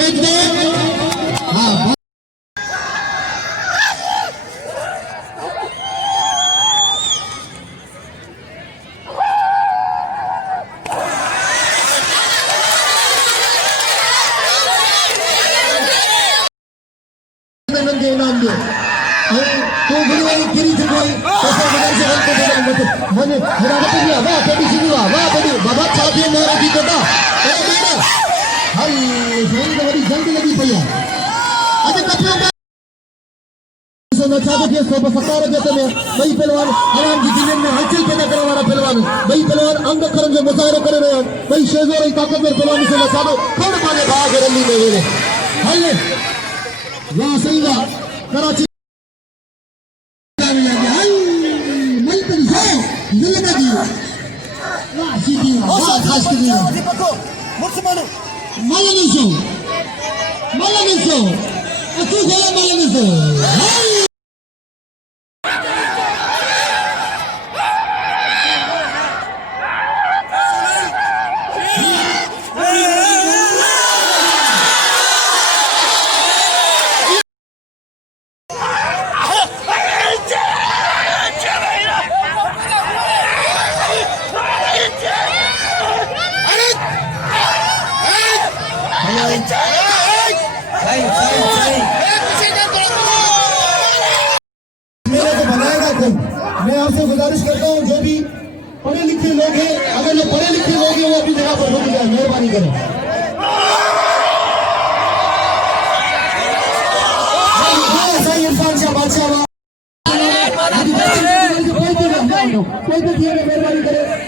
फेंक दे। हाँ नाम दे तो गुरुवारी किरी से कोई ऐसा बदल से हम को दे मने मेरा तो दिया वाह तेरी सुनिया वाह तेरी बाबा चाहते हैं मेरा की कटा ए बेटा हल सही बड़ी जंग लगी पई है अरे कपड़ा सो न चाहते के सो सकार देते में भाई पहलवान आराम की जीवन में हलचल पैदा करने वाला पहलवान भाई पहलवान अंग करम जो मुजाहरा कर रहे हैं भाई शेजोर की ताकतवर पहलवान से न चाहते कौन माने भाग रैली में वेरे हल वाह सही वाह कराची मैं आपसे गुजारिश करता हूँ जो भी पढ़े लिखे लोग हैं अगर जो पढ़े लिखे लोग हैं वो अपनी जगह पर रुक जाए मेहरबानी करें इंसान बादशाह मेहरबानी करें